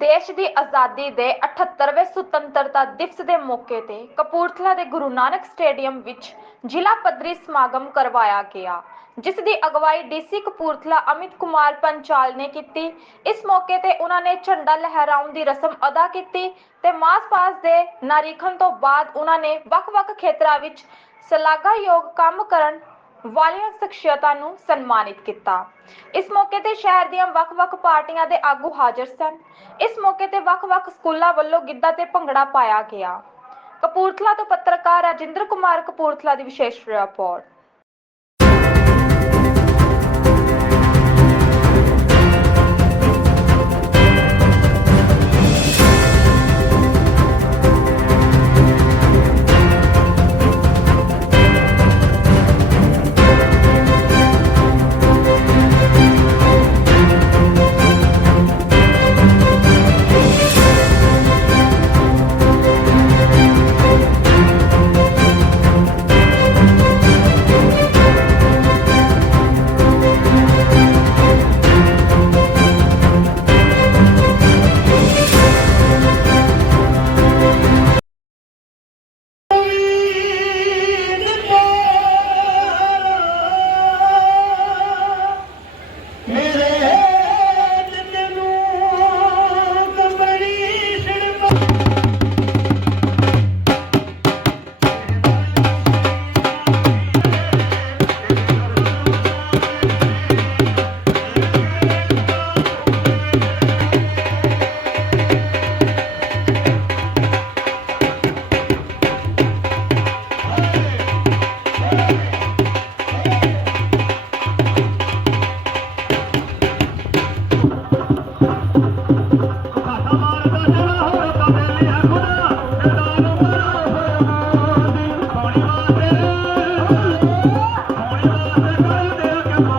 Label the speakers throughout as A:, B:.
A: ਆਜ਼ਾਦੀ ਦੇ 78ਵੇਂ ਸੁਤੰਤਰਤਾ ਦਿਵਸ ਦੇ ਮੌਕੇ ਤੇ ਕਪੂਰਥਲਾ ਦੇ ਗੁਰੂ ਨਾਨਕ ਸਟੇਡੀਅਮ ਵਿੱਚ ਜ਼ਿਲ੍ਹਾ ਪੱਧਰੀ ਸਮਾਗਮ ਕਰਵਾਇਆ ਗਿਆ, ਜਿਸ ਦੀ ਅਗਵਾਈ ਡੀਸੀ ਕਪੂਰਥਲਾ ਅਮਿਤ ਕੁਮਾਰ ਪੰਚਾਲ ਨੇ ਕੀਤੀ। ਇਸ ਮੌਕੇ ਤੇ ਉਹਨਾਂ ਨੇ ਝੰਡਾ ਲਹਿਰਾਉਣ ਦੀ ਰਸਮ ਅਦਾ ਕੀਤੀ ਤੇ ਮਾਸ ਪਾਸ ਦੇ ਨਾਰੀਖਣ ਤੋਂ ਬਾਅਦ ਉਹਨਾਂ ਨੇ ਵੱਖ-ਵੱਖ ਖੇਤਰਾਂ ਵਿੱਚ ਸ਼ਲਾਘਾਯੋਗ ਕੰਮ ਕਰਨ ਵਾਲੀਆਂ ਸ਼ਖਸੀਅਤਾਂ ਨੂੰ ਸਨਮਾਨਿਤ ਕੀਤਾ। ਇਸ ਮੌਕੇ ਤੇ ਸ਼ਹਿਰ ਦੀਆਂ ਵੱਖ-ਵੱਖ ਪਾਰਟੀਆਂ ਦੇ ਆਗੂ ਹਾਜ਼ਰ ਸਨ। ਇਸ ਮੌਕੇ ਤੇ ਵੱਖ-ਵੱਖ ਸਕੂਲਾਂ ਵੱਲੋਂ ਗਿੱਧਾ ਤੇ ਭੰਗੜਾ ਪਾਇਆ ਗਿਆ। ਕਪੂਰਥਲਾ ਤੋਂ ਪੱਤਰਕਾਰ ਰਾਜਿੰਦਰ ਕੁਮਾਰ ਕਪੂਰਥਲਾ ਦੀ ਵਿਸ਼ੇਸ਼ ਰਿਪੋਰਟ।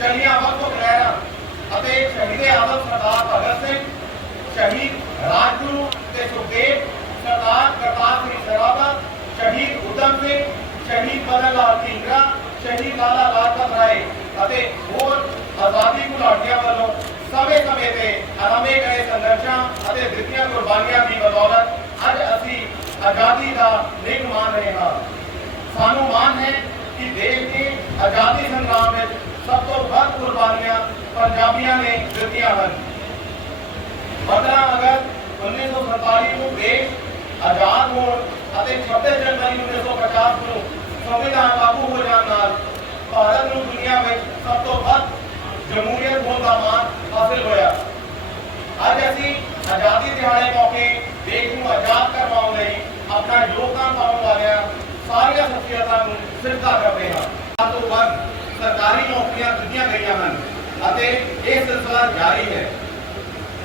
B: ਬੋਲੀ ਮਾਹੀ ਮਾਹੀ ਤੋਂ ਸ਼ਰਮ
C: ਅਤੇ ਇਸ ਲਹਿਰਾਂ ਅਤੇ ਸ਼ਹੀਦੇ ਆਜ਼ਮ ਸਰਦਾਰ ਭਗਤ ਸਿੰਘ, ਸ਼ਹੀਦ ਰਾਜਗੁਰੂ ਤੇ ਸੁਖਦੇਵ, ਸਰਦਾਰ ਕਰਤਾਰ ਸਿੰਘ ਸਰਾਭਾ, ਸ਼ਹੀਦ ਉਦਮ ਸਿੰਘ, ਸ਼ਹੀਦ ਬਦਨ ਲਾਲ ਢੀਂਗਰਾ, ਸ਼ਹੀਦ ਲਾਲਾ ਲਾਜਪਤ ਰਾਏ ਅਤੇ ਹੋਰ ਆਜ਼ਾਦੀ ਘੁਲਾਟੀਆਂ ਵੱਲੋਂ ਸਮੇਂ ਸਮੇਂ ਤੇ ਆਰੰਭੇ ਗਏ ਸੰਘਰਸ਼ਾਂ ਅਤੇ ਦਿੱਤੀਆਂ ਕੁਰਬਾਨੀਆਂ ਦੀ ਬਦੌਲਤ ਅੱਜ ਅਸੀਂ ਆਜ਼ਾਦੀ ਦਾ ਨਿਗ ਮਾਣ ਰਹੇ ਹਾਂ। ਸਾਨੂੰ ਮਾਣ ਹੈ ਕਿ ਦੇਸ਼ ਦੀ ਆਜ਼ਾਦੀ ਸੰਗਰਾਮ ਵਿੱਚ ਸਭ ਤੋਂ ਵੱਧ ਕੁਰਬਾਨੀਆਂ ਪੰਜਾਬੀਆਂ ਨੇ ਦਿੱਤੀਆਂ ਹਨ। 15 ਅਗਸਤ 1947 ਨੂੰ ਦੇਸ਼ ਆਜ਼ਾਦ ਹੋਣ ਅਤੇ 26 ਜਨਵਰੀ 1950 ਨੂੰ ਸੰਵਿਧਾਨ ਲਾਗੂ ਹੋ ਜਾਣ ਨਾਲ ਭਾਰਤ ਨੂੰ ਦੁਨੀਆ ਵਿੱਚ ਸਭ ਤੋਂ ਵੱਧ ਜਮਹੂਰੀਅਤ ਹੋਣ ਦਾ ਮਾਣ ਹਾਸਲ ਹੋਇਆ। ਅੱਜ ਅਸੀਂ ਆਜ਼ਾਦੀ ਦਿਹਾੜੇ ਮੌਕੇ ਦੇਸ਼ ਨੂੰ ਆਜ਼ਾਦ ਕਰਵਾਉਣ ਲਈ ਆਪਣਾ ਯੋਗਦਾਨ ਪਾਉਣ ਵਾਲਿਆਂ ਸਾਰੀਆਂ ਸ਼ਖਸੀਅਤਾਂ ਨੂੰ ਸਿਰਤਾ ਕਰਦੇ ਹਾਂ। ਤੋਂ ਵੱਧ ਸਰਕਾਰੀ ਨੌਕਰੀਆਂ ਦਿੱਤੀਆਂ ਗਈਆਂ ਹਨ ਅਤੇ ਇਹ ਸਿਲਸਿਲਾ ਜਾਰੀ ਹੈ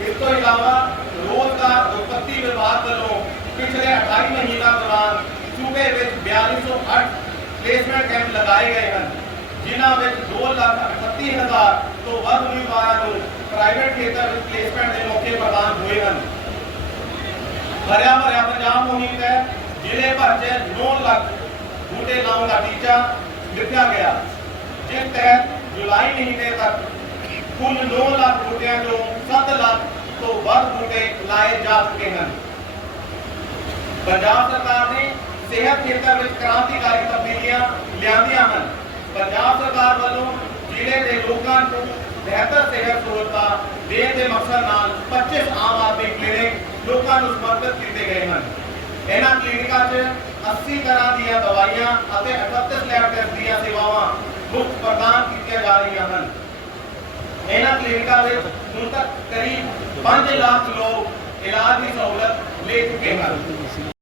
C: ਇਸ ਤੋਂ ਇਲਾਵਾ ਰੋਜ਼ਗਾਰ ਉਤਪਤੀ ਵਿਭਾਗ ਵੱਲੋਂ ਪਿਛਲੇ 28 ਮਹੀਨਿਆਂ ਦੌਰਾਨ ਸੂਬੇ ਵਿੱਚ 4208 ਪਲੇਸਮੈਂਟ ਕੈਂਪ ਲਗਾਏ ਗਏ ਹਨ ਜਿਨ੍ਹਾਂ ਵਿੱਚ 238000 ਤੋਂ ਵੱਧ ਉਮੀਦਵਾਰਾਂ ਨੂੰ ਪ੍ਰਾਈਵੇਟ ਖੇਤਰ ਵਿੱਚ ਪਲੇਸਮੈਂਟ ਦੇ ਮੌਕੇ ਪ੍ਰਦਾਨ ਹੋਏ ਹਨ ਭਰਿਆ ਭਰਿਆ ਪੰਜਾਬ ਮੁਹਿੰਮ ਹੈ ਜ਼ਿਲ੍ਹੇ ਭਰ 'ਚ 9 ਲੱਖ ਬੂਟੇ ਲਾਉਣ ਦਾ ਟੀਚਾ ਦਿੱਤਾ ਗਿਆ। ਜਿਸ ਤਹਿਤ ਜੁਲਾਈ ਮਹੀਨੇ ਤੱਕ ਕੁੱਲ 9 ਲੱਖ ਬੂਟਿਆਂ ਚੋਂ 7 ਲੱਖ ਤੋਂ ਵੱਧ ਬੂਟੇ ਲਾਏ ਜਾ ਚੁੱਕੇ ਹਨ। ਪੰਜਾਬ ਸਰਕਾਰ ਨੇ ਸਿਹਤ ਖੇਤਰ ਵਿੱਚ ਕ੍ਰਾਂਤੀਕਾਰੀ ਤਬਦੀਲੀਆਂ ਲਿਆਂਦੀਆਂ ਹਨ। ਪੰਜਾਬ ਸਰਕਾਰ ਵੱਲੋਂ ਜ਼ਿਲ੍ਹੇ ਦੇ ਲੋਕਾਂ ਨੂੰ ਬਿਹਤਰ ਸਿਹਤ ਸਹੂਲਤਾਂ ਦੇਣ ਦੇ ਮਕਸਦ ਨਾਲ 25 ਆਮ ਆਦਮੀ ਕਲੀਨਿਕ ਲੋਕਾਂ ਨੂੰ ਸਮਰਪਿਤ ਕੀਤੇ ਗਏ ਹਨ। ਇਹਨਾਂ ਕਲੀਨਿਕਾਂ 'ਚ 80 ਤਰ੍ਹਾਂ ਦੀਆਂ ਦਵਾਈਆਂ ਅਤੇ 38 ਲੈਬ ਟੈਸਟ ਦੀਆਂ ਸੇਵਾਵਾਂ ਮੁਫਤ ਪ੍ਰਦਾਨ ਕੀਤੀਆਂ ਜਾ ਰਹੀਆਂ ਹਨ। ਇਹਨਾਂ ਕਲੀਨਿਕਾਂ ਵਿੱਚ ਹੁਣ ਤੱਕ ਕਰੀਬ 5 ਲੱਖ ਲੋਕ ਇਲਾਜ ਦੀ ਸਹੂਲਤ ਲੈ ਚੁੱਕੇ ਹਨ।